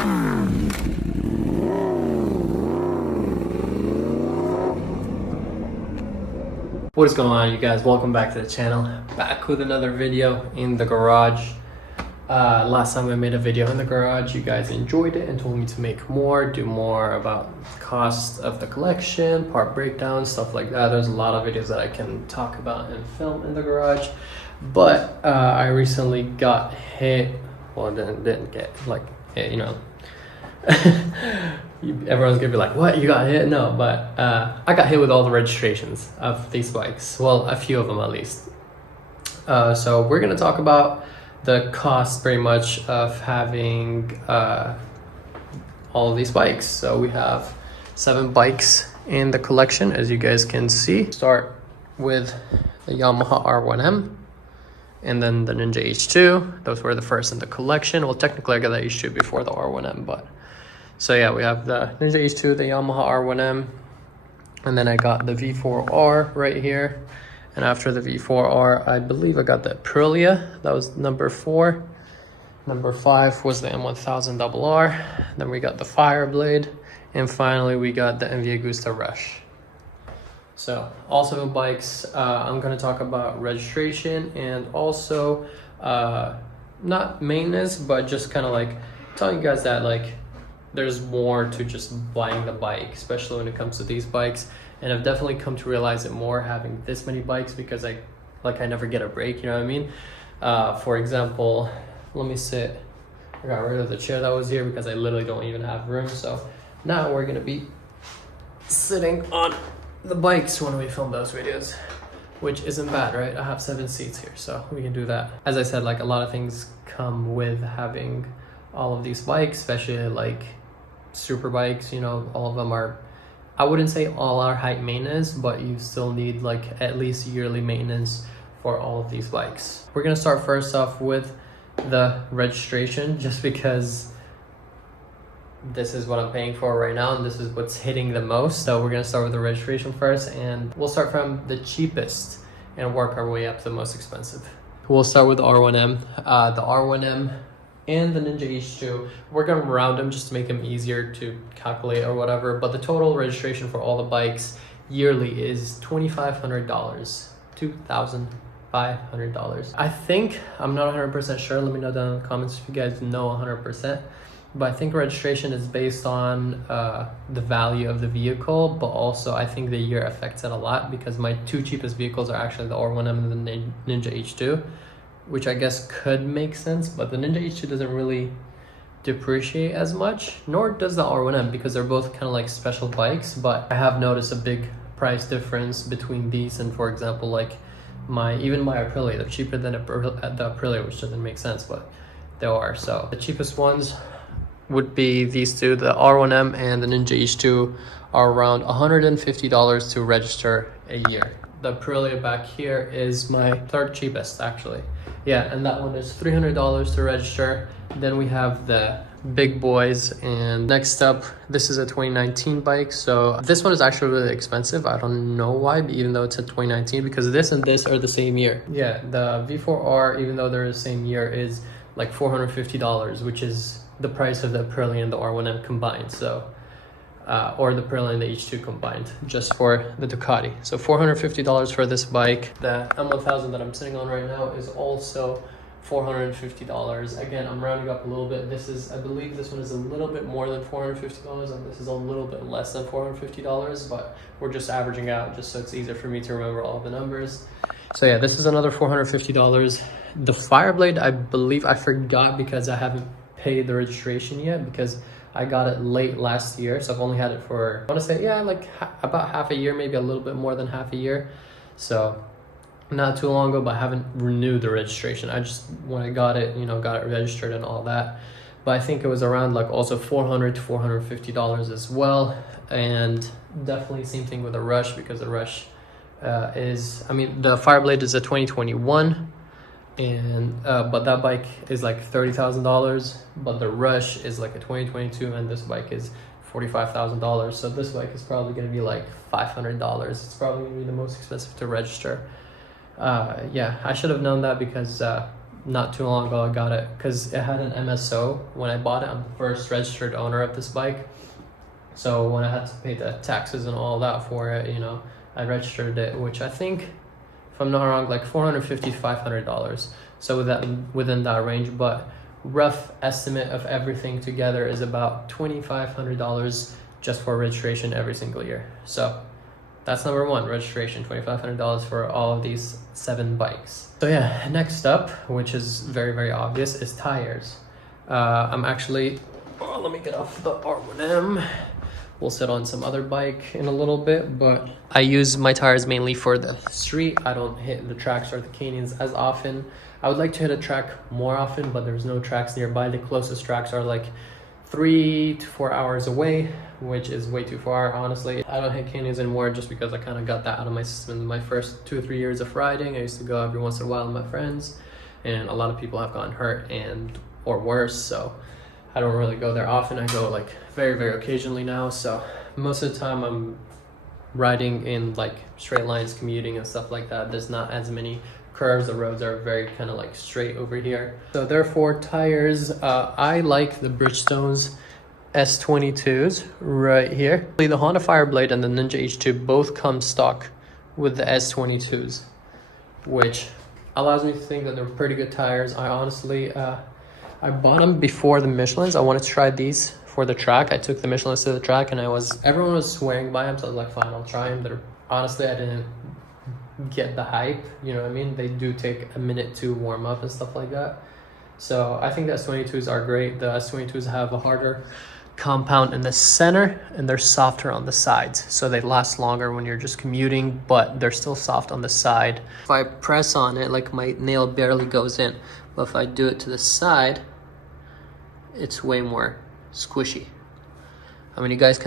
What is going on, you guys? Welcome back to the channel. Back with another video in the garage. Last time I made a video in the garage, you guys enjoyed it and told me to make more, do more about cost of the collection, part breakdown, stuff like that. There's a lot of videos that I can talk about and film in the garage, but I recently got hit. Well, didn't get like hit, you know. Everyone's gonna be like, what, you got hit? No, but I got hit with all the registrations of these bikes. Well, a few of them at least. So we're gonna talk about the cost pretty much of having all of these bikes. So we have 7 bikes in the collection, as you guys can see. Start with the Yamaha R1M and then the Ninja H2. Those were the first in the collection. Well, technically I got the H2 before the R1M, but so yeah, we have the Ninja H2, the Yamaha R1M, and then I got the V4R right here. And after the V4R, I believe I got the Aprilia. That was number 4. Number 5 was the M1000RR. Then we got the Fireblade. And finally, we got the MV Agusta Rush. So all 7 bikes, I'm gonna talk about registration and also not maintenance, but just kind of like telling you guys that like there's more to just buying the bike, especially when it comes to these bikes. And I've definitely come to realize it more having this many bikes because I never get a break, you know what I mean? For example, let me sit. I got rid of the chair that was here because I literally don't even have room. So now we're gonna be sitting on the bikes when we film those videos, which isn't bad, right? I have 7 seats here, so we can do that. As I said, like a lot of things come with having all of these bikes, especially like super bikes, you know, all of them are, I wouldn't say all are high maintenance, but you still need like at least yearly maintenance for all of these bikes. We're gonna start first off with the registration, just because this is what I'm paying for right now and this is what's hitting the most. So we're gonna start with the registration first, and we'll start from the cheapest and work our way up to the most expensive. We'll start with the R1M. The R1M and the Ninja H2, we're gonna round them just to make them easier to calculate or whatever, but the total registration for all the bikes yearly is $2,500, $2,500. I think, I'm not 100% sure, let me know down in the comments if you guys know 100%, but I think registration is based on the value of the vehicle, but also I think the year affects it a lot, because my 2 cheapest vehicles are actually the R1M and the Ninja H2, which I guess could make sense, but the Ninja H2 doesn't really depreciate as much, nor does the R1M, because they're both kind of like special bikes. But I have noticed a big price difference between these and, for example, like even my Aprilia. They're cheaper than the Aprilia, which doesn't make sense, but they are. So the cheapest ones would be these 2, the R1M and the Ninja H2 are around $150 to register a year. The Aprilia back here is my 3rd cheapest actually. Yeah, and that one is $300 to register. Then we have the big boys, and next up, this is a 2019 bike. So this one is actually really expensive. I don't know why, but even though it's a 2019, because this and this are the same year. Yeah, the V4R, even though they're the same year, is like $450, which is the price of the Aprilia and the R1M combined. So or the Aprilia and the H2 combined, just for the Ducati. So $450 for this bike. The M1000 that I'm sitting on right now is also $450. Again, I'm rounding up a little bit. This is, I believe this one is a little bit more than $450 and this is a little bit less than $450, but we're just averaging out just so it's easier for me to remember all of the numbers. So yeah, this is another $450. The Fireblade, I believe I forgot because I haven't paid the registration yet, because I got it late last year, so I've only had it for, I want to say, yeah, like about half a year, maybe a little bit more than half a year. So not too long ago, but I haven't renewed the registration. I just, when I got it, you know, got it registered and all that. But I think it was around like also $400 to $450 as well. And definitely same thing with the Rush, because the Rush is, I mean, the Fireblade is a 2021. And but that bike is like $30,000, but the Rush is like a 2022, and this bike is $45,000. So this bike is probably going to be like $500. It's probably going to be the most expensive to register. Yeah, I should have known that, because not too long ago I got it because it had an MSO when I bought it. I'm the first registered owner of this bike, so when I had to pay the taxes and all that for it, you know, I registered it, which I think, if I'm not wrong, like $450 to $500, so within that range. But rough estimate of everything together is about $2,500 just for registration every single year. So that's number one, registration, $2,500 for all of these 7 bikes. So yeah, next up, which is very, very obvious, is tires. I'm actually, let me get off the R1M. We'll sit on some other bike in a little bit, but I use my tires mainly for the street. I don't hit the tracks or the canyons as often. I would like to hit a track more often, but there's no tracks nearby. The closest tracks are like 3 to 4 hours away, which is way too far, honestly. I don't hit canyons anymore just because I kind of got that out of my system in my first 2 or 3 years of riding. I used to go every once in a while with my friends, and a lot of people have gotten hurt or worse, so I don't really go there often. I go like very, very occasionally now. So most of the time I'm riding in like straight lines, commuting and stuff like that. There's not as many curves. The roads are very kind of like straight over here. So therefore tires, I like the Bridgestone's S22s right here. The Honda Fireblade and the Ninja H2 both come stock with the S22s, which allows me to think that they're pretty good tires. I honestly, I bought them before the Michelins. I wanted to try these for the track. I took the Michelins to the track and everyone was swearing by them, so I was like, fine, I'll try them. But honestly, I didn't get the hype, you know what I mean? They do take a minute to warm up and stuff like that. So I think the S22s are great. The S22s have a harder compound in the center and they're softer on the sides, so they last longer when you're just commuting, but they're still soft on the side. If I press on it, like my nail barely goes in, but if I do it to the side, it's way more squishy. I mean, you guys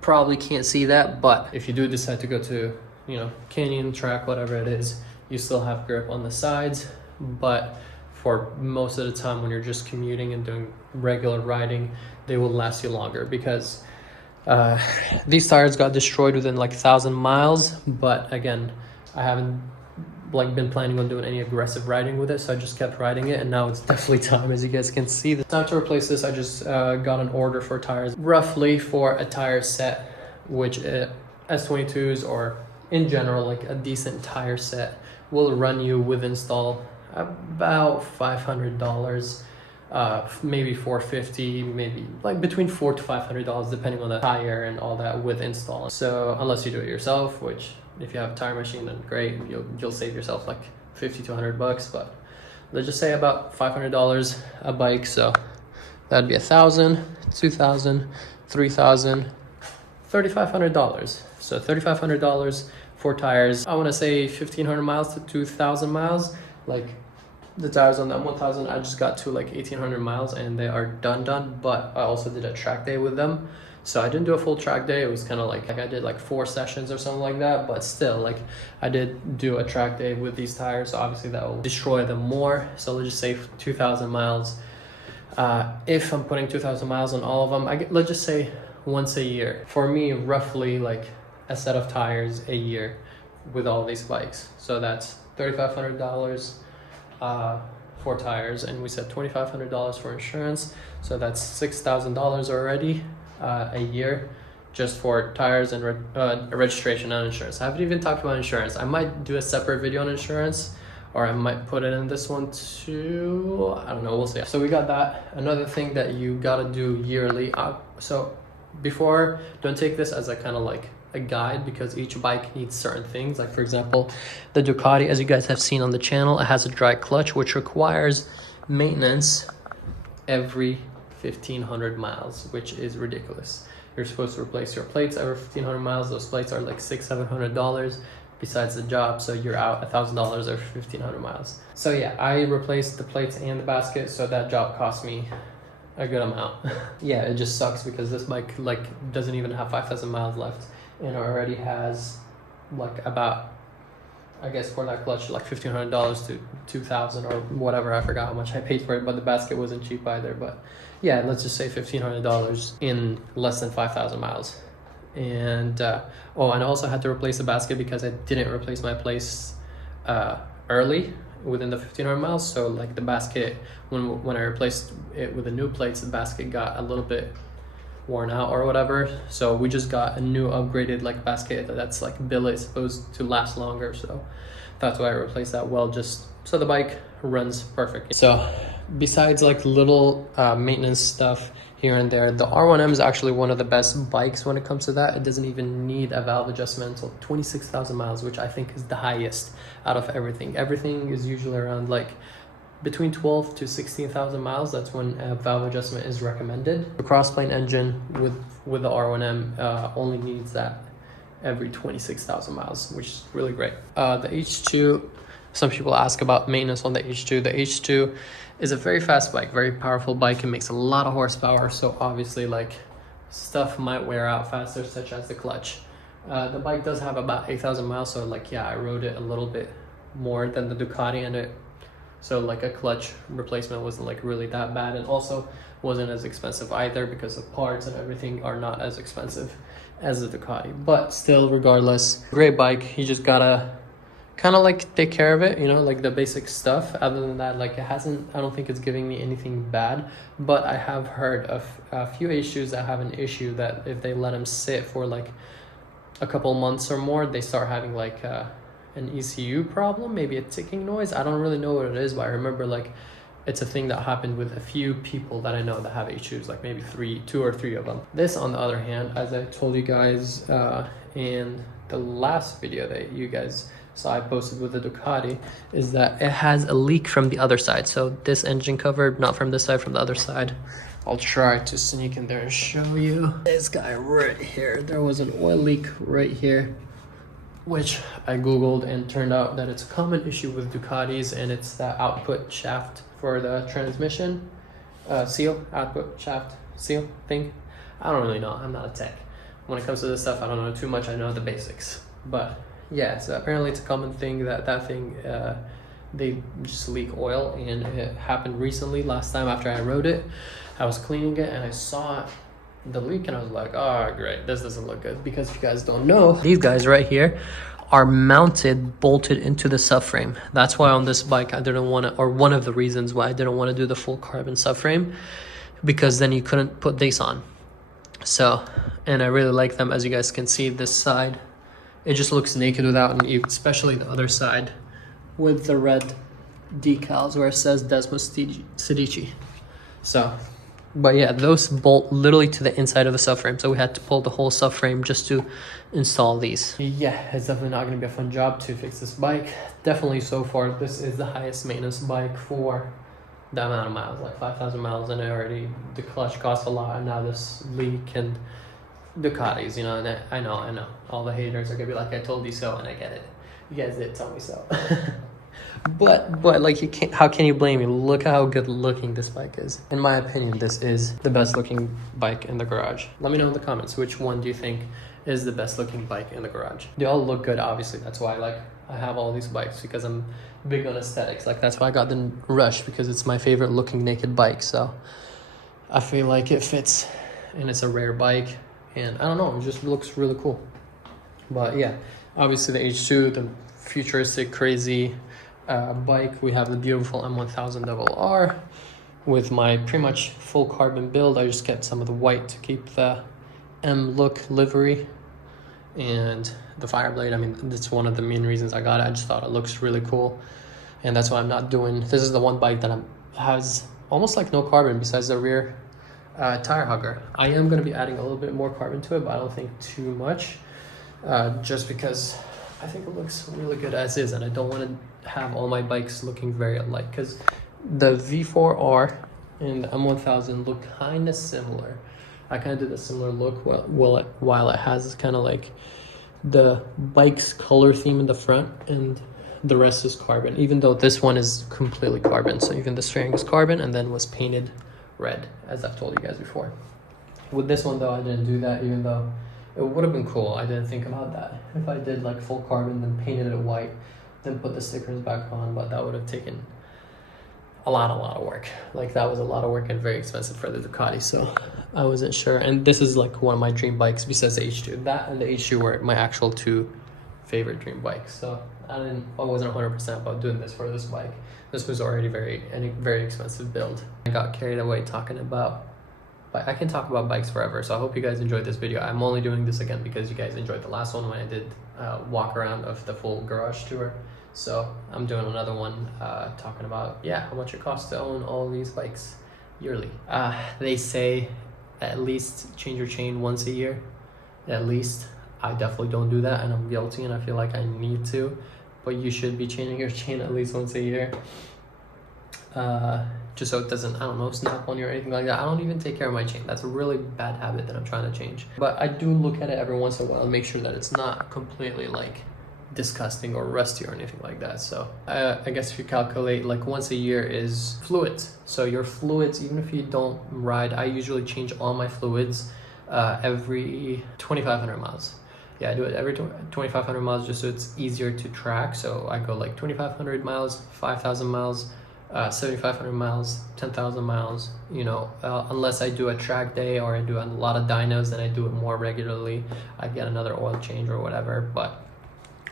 probably can't see that, but if you do decide to go to, you know, canyon, track, whatever it is, you still have grip on the sides. But for most of the time when you're just commuting and doing regular riding, they will last you longer, because these tires got destroyed within like 1,000 miles. But again, I haven't like been planning on doing any aggressive riding with it, so I just kept riding it, and now it's definitely time. As you guys can see, it's time to replace this. I just got an order for tires, roughly for a tire set, which S22s or in general like a decent tire set will run you with install about $500, maybe $450, maybe like between $400 to $500 depending on the tire and all that with install. So unless you do it yourself, which if you have a tire machine, then great, you'll save yourself like $50 to $100, but let's just say about $500 a bike. So that'd be $1,000, $2,000, $3,000, $3,500. So $3,500 for tires. I want to say 1,500 miles to 2,000 miles. Like the tires on that 1,000, I just got to like 1,800 miles and they are done. But I also did a track day with them. So I didn't do a full track day. It was kind of like I did like 4 sessions or something like that, but still, like I did do a track day with these tires. So obviously that will destroy them more. So let's just say 2,000 miles. If I'm putting 2,000 miles on all of them, let's just say once a year. For me, roughly like a set of tires a year with all these bikes. So that's $3,500 for tires, and we said $2,500 for insurance. So that's $6,000 already a year just for tires and registration and insurance. I haven't even talked about insurance. I might do a separate video on insurance, or I might put it in this one too. I don't know, we'll see. So we got that. Another thing that you gotta do yearly. So before, don't take this as a kind of like a guide, because each bike needs certain things. Like for example, the Ducati, as you guys have seen on the channel, it has a dry clutch, which requires maintenance every 1,500 miles, which is ridiculous. You're supposed to replace your plates every 1,500 miles. Those plates are like $600-700 besides the job, so you're out $1,000 every 1,500 miles. So yeah, I replaced the plates and the basket, so that job cost me a good amount. Yeah, it just sucks because this bike like doesn't even have 5,000 miles left, and already has like about, I guess for that clutch, like $1,500 to $2,000 or whatever. I forgot how much I paid for it, but the basket wasn't cheap either. But yeah, let's just say $1,500 in less than 5,000 miles. And and I also had to replace the basket because I didn't replace my plates early, within the 1500 miles. So like the basket, when I replaced it with the new plates, the basket got a little bit worn out or whatever. So we just got a new upgraded like basket that's like billet, supposed to last longer. So that's why I replaced that well, just so the bike runs perfect. So besides like little maintenance stuff here and there, the R1M is actually one of the best bikes when it comes to that. It doesn't even need a valve adjustment until 26,000 miles, which I think is the highest out of everything. Everything is usually around like between 12 to 16,000 miles. That's when a valve adjustment is recommended. The crossplane engine with the R1M only needs that every 26,000 miles, which is really great. The H2, some people ask about maintenance on the H2. The H2 is a very fast bike, very powerful bike. It makes a lot of horsepower, so obviously like stuff might wear out faster, such as the clutch. The bike does have about 8,000 miles, so like yeah, I rode it a little bit more than the Ducati, and so like a clutch replacement wasn't like really that bad, and also wasn't as expensive either because the parts and everything are not as expensive as the Ducati. But still, regardless, great bike. You just gotta kind of like take care of it, you know, like the basic stuff. Other than that, like I don't think it's giving me anything bad, but I have heard of a few H2s that have an issue that if they let them sit for like a couple months or more, they start having like an ECU problem, maybe a ticking noise. I don't really know what it is, but I remember like it's a thing that happened with a few people that I know that have H2s, like maybe two or three of them. This, on the other hand, as I told you guys in the last video that you guys saw I posted with the Ducati, is that it has a leak from the other side. So this engine cover, not from this side, from the other side. I'll try to sneak in there and show you. This guy right here, there was an oil leak right here, which I googled and turned out that it's a common issue with Ducatis, and it's the output shaft for the transmission output shaft seal thing. I don't really know, I'm not a tech. When it comes to this stuff, I don't know too much. I know the basics, but yeah, so apparently it's a common thing that thing they just leak oil, and it happened recently. Last time after I rode it, I was cleaning it and I saw the leak, and I was like, oh great, this doesn't look good. Because if you guys don't know, these guys right here are bolted into the subframe. That's why on this bike I didn't want to, or one of the reasons why I didn't want to do the full carbon subframe, because then you couldn't put this on. So, and I really like them. As you guys can see, this side, it just looks naked without, and especially the other side with the red decals where it says Desmo Sedici. So, but yeah, those bolt literally to the inside of the subframe, so we had to pull the whole subframe just to install these. Yeah, it's definitely not going to be a fun job to fix this bike. Definitely so far, this is the highest maintenance bike for the amount of miles, like 5,000 miles, and the clutch costs a lot, and now this leak and Ducatis, you know, and I know all the haters are gonna be like, I told you so, and I get it. You guys did tell me so. but like, you can't, how can you blame me? Look how good looking this bike is. In my opinion, this is the best looking bike in the garage. Let me know in the comments, which one do you think is the best looking bike in the garage? They all look good, obviously. That's why I have all these bikes, because I'm big on aesthetics. Like, that's why I got the Rush, because it's my favorite looking naked bike. So I feel like it fits, and it's a rare bike, and I don't know, it just looks really cool. But yeah, obviously the H2, the futuristic crazy bike. We have the beautiful M1000RR with my pretty much full carbon build. I just kept some of the white to keep the M look livery, and the Fireblade, I mean, that's one of the main reasons I got it. I just thought it looks really cool, and that's why I'm not doing, this is the one bike that has almost like no carbon besides the rear tire hugger. I am going to be adding a little bit more carbon to it, but I don't think too much, just because I think it looks really good as is, and I don't want to have all my bikes looking very alike, because the V4R and the M1000 look kind of similar. I kind of did a similar look while it has kind of like the bike's color theme in the front, and the rest is carbon, even though this one is completely carbon. So even the steering is carbon and then was painted red, as I've told you guys before. With this one though, I didn't do that, even though it would have been cool. I didn't think about that. If I did like full carbon, then painted it white, then put the stickers back on, but that would have taken a lot of work. Like, that was a lot of work and very expensive for the Ducati, so I wasn't sure. And this is like one of my dream bikes besides the H2. That and the H2 were my actual two favorite dream bikes, so I wasn't 100% about doing this for this bike. This was already very expensive build. I got carried away talking about, but I can talk about bikes forever. So I hope you guys enjoyed this video. I'm only doing this again because you guys enjoyed the last one when I did walk around of the full garage tour. So I'm doing another one talking about how much it costs to own all these bikes yearly. They say at least change your chain once a year, at least. I definitely don't do that, and I'm guilty, and I feel like I need to, but you should be changing your chain at least once a year, just so it doesn't, I don't know, snap on you or anything like that. I don't even take care of my chain. That's a really bad habit that I'm trying to change, but I do look at it every once in a while and make sure that it's not completely like disgusting or rusty or anything like that. So I guess if you calculate, like once a year is fluids. So your fluids, even if you don't ride, I usually change all my fluids every 2,500 miles. Yeah, I do it every 2,500 miles just so it's easier to track. So I go like 2,500 miles, 5,000 miles, 7,500 miles, 10,000 miles, you know, unless I do a track day or I do a lot of dynos, then I do it more regularly. I get another oil change or whatever, but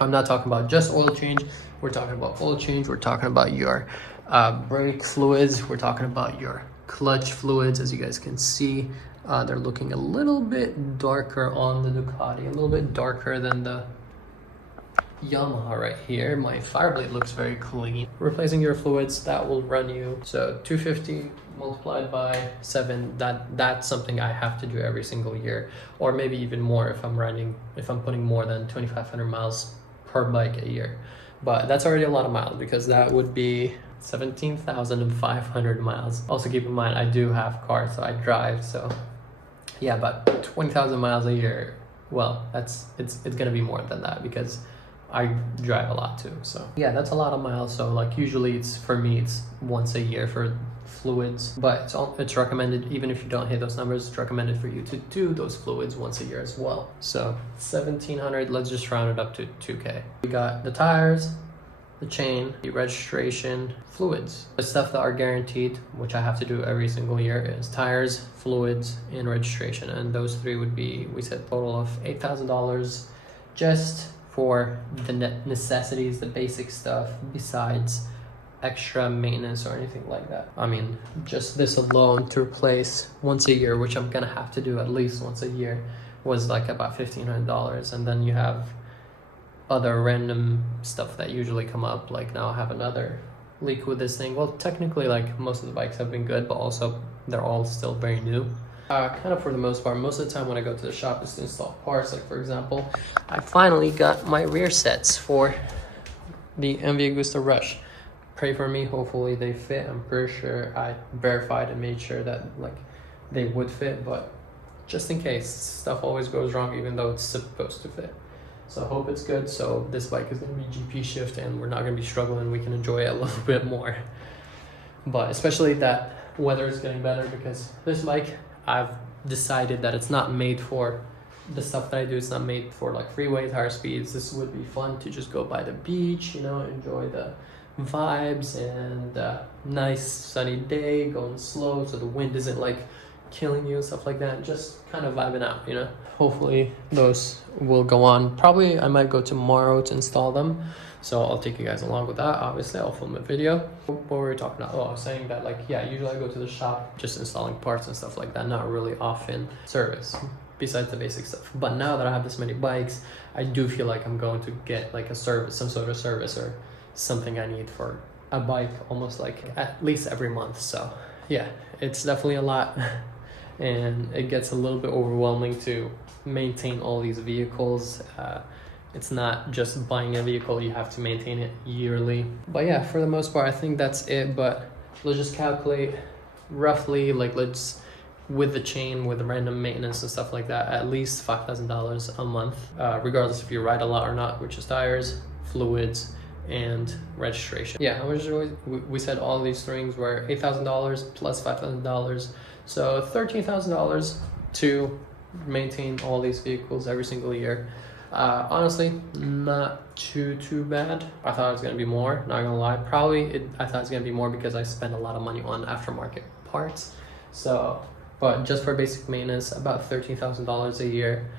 I'm not talking about just oil change. We're talking about oil change. We're talking about your brake fluids. We're talking about your clutch fluids. As you guys can see, they're looking a little bit darker on the Ducati, a little bit darker than the Yamaha right here. My Fireblade looks very clean. Replacing your fluids, that will run you, so 250 multiplied by 7, that's something I have to do every single year, or maybe even more if I'm putting more than 2,500 miles per bike a year. But that's already a lot of miles, because that would be 17,500 miles. Also keep in mind, I do have cars, so I drive, so yeah, but 20,000 miles a year, well, it's gonna be more than that because I drive a lot too. So yeah, that's a lot of miles. So like usually for me it's once a year for fluids, but it's recommended, even if you don't hit those numbers, it's recommended for you to do those fluids once a year as well. So 1,700, let's just round it up to 2K. We got the tires, the chain, the registration, fluids. The stuff that are guaranteed, which I have to do every single year, is tires, fluids, and registration. And those three would be, we said, total of $8,000 just for the necessities, the basic stuff, besides extra maintenance or anything like that. I mean, just this alone to replace once a year, which I'm gonna have to do at least once a year, was like about $1,500. And then you have other random stuff that usually come up, like now I have another leak with this thing. Well, technically, like most of the bikes have been good, but also they're all still very new. Kind of for the most part, most of the time when I go to the shop is to install parts. Like for example, I finally got my rear sets for the MV Agusta Rush. Pray for me, hopefully they fit. I'm pretty sure I verified and made sure that like they would fit, but just in case, stuff always goes wrong even though it's supposed to fit. So I hope it's good. So this bike is going to be GP shift and we're not going to be struggling. We can enjoy it a little bit more. But especially that weather is getting better, because this bike, I've decided that it's not made for the stuff that I do. It's not made for like freeways, higher speeds. This would be fun to just go by the beach, you know, enjoy the vibes and nice sunny day, going slow so the wind isn't like killing you and stuff like that, just kind of vibing out, you know. Hopefully those will go on. Probably I might go tomorrow to install them, so I'll take you guys along with that. Obviously I'll film a video. What were we talking about? Oh, I was saying that like, yeah, usually I go to the shop just installing parts and stuff like that, not really often service besides the basic stuff. But now that I have this many bikes, I do feel like I'm going to get like a service, some sort of service or something I need for a bike, almost like at least every month. So yeah, it's definitely a lot and it gets a little bit overwhelming to maintain all these vehicles. It's not just buying a vehicle, you have to maintain it yearly. But yeah, for the most part I think that's it. But let's just calculate roughly, like let's, with the chain, with the random maintenance and stuff like that, at least $5,000 a month, regardless if you ride a lot or not, which is tires, fluids, and registration. Yeah, we said all these things were $8,000 plus $5,000, so $13,000 to maintain all these vehicles every single year. Honestly, not too bad. I thought it was gonna be more, not gonna lie. I thought it was gonna be more because I spend a lot of money on aftermarket parts. So, but just for basic maintenance, about $13,000 a year.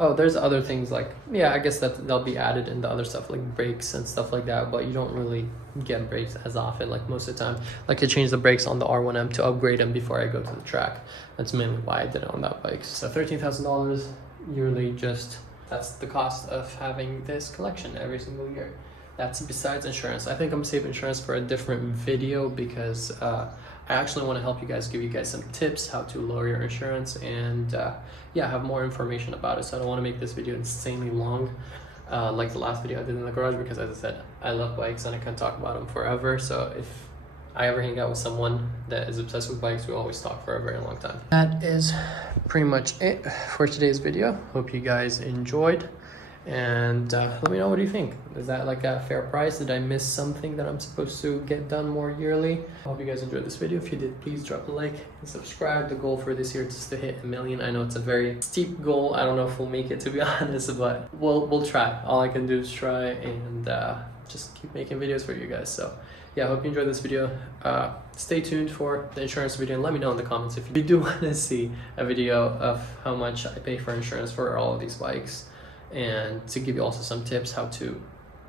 Oh, there's other things like, yeah, I guess that they'll be added in the other stuff like brakes and stuff like that, but you don't really get brakes as often. Like most of the time, like I change the brakes on the R1M to upgrade them before I go to the track. That's mainly why I did it on that bike. So $13,000 yearly, just that's the cost of having this collection every single year. That's besides insurance. I think I'm gonna save insurance for a different video because I actually want to help you guys, give you guys some tips how to lower your insurance, and yeah, have more information about it. So I don't want to make this video insanely long like the last video I did in the garage, because as I said, I love bikes and I can talk about them forever. So if I ever hang out with someone that is obsessed with bikes, we always talk for a very long time. That is pretty much it for today's video. Hope you guys enjoyed. And let me know, what do you think? Is that like a fair price? Did I miss something that I'm supposed to get done more yearly? I hope you guys enjoyed this video. If you did, please drop a like and subscribe. The goal for this year is to hit 1 million. I know it's a very steep goal. I don't know if we'll make it, to be honest, but we'll try. All I can do is try and just keep making videos for you guys. So yeah, I hope you enjoyed this video. Stay tuned for the insurance video, and let me know in the comments if you do want to see a video of how much I pay for insurance for all of these bikes, and to give you also some tips how to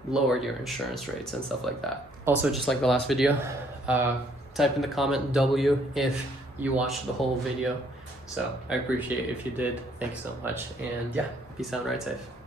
lower your insurance rates and stuff like that. Also, just like the last video, type in the comment W if you watched the whole video. So I appreciate if you did. Thank you so much, and yeah, peace out and ride safe.